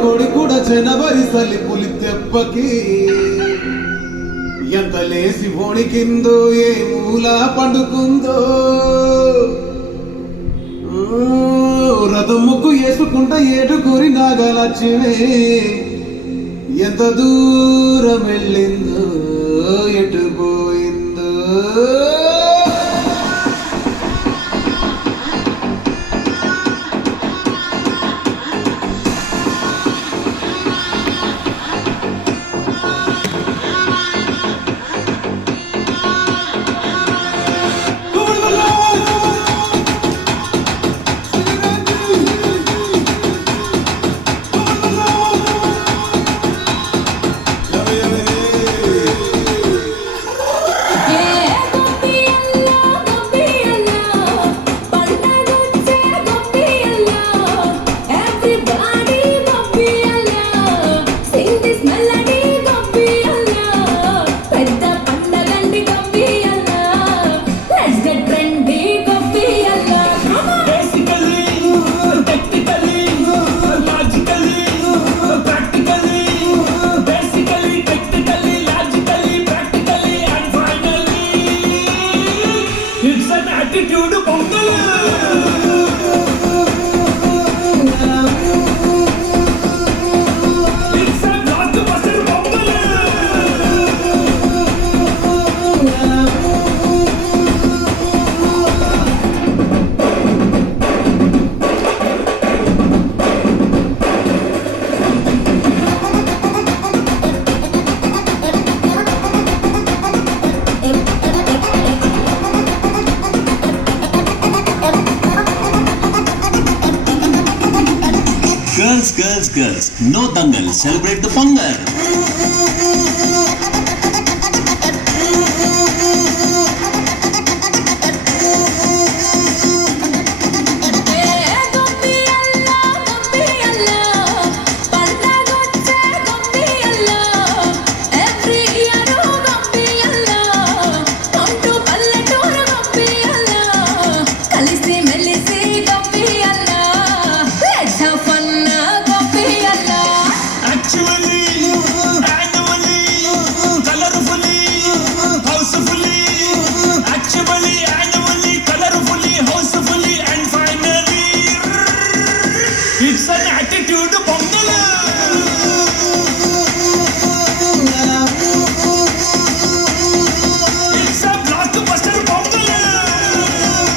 కొడి కూడా జనవరి సలి పులి తెప్పకి ఎంత లేసి వణికిందో ఏ మూల పండుకుందో రథం ముక్కు వేసుకుంటా ఏడుకూరి నాగలక్ష్మి ఎంత దూరం వెళ్ళిందో ఎటు పోయిందో Girls, no dangal, celebrate the Pongal. It's an attitude Pongal. It's a blockbuster Pongal.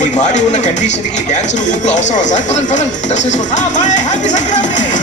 మీ బాడీ ఉన్న కండిషన్ కి డాన్స్ ఊపులు అవసరమా సార్? పదండి డ్రెస్ వేసుకోండి. హ్యాపీ సంక్రాంతి.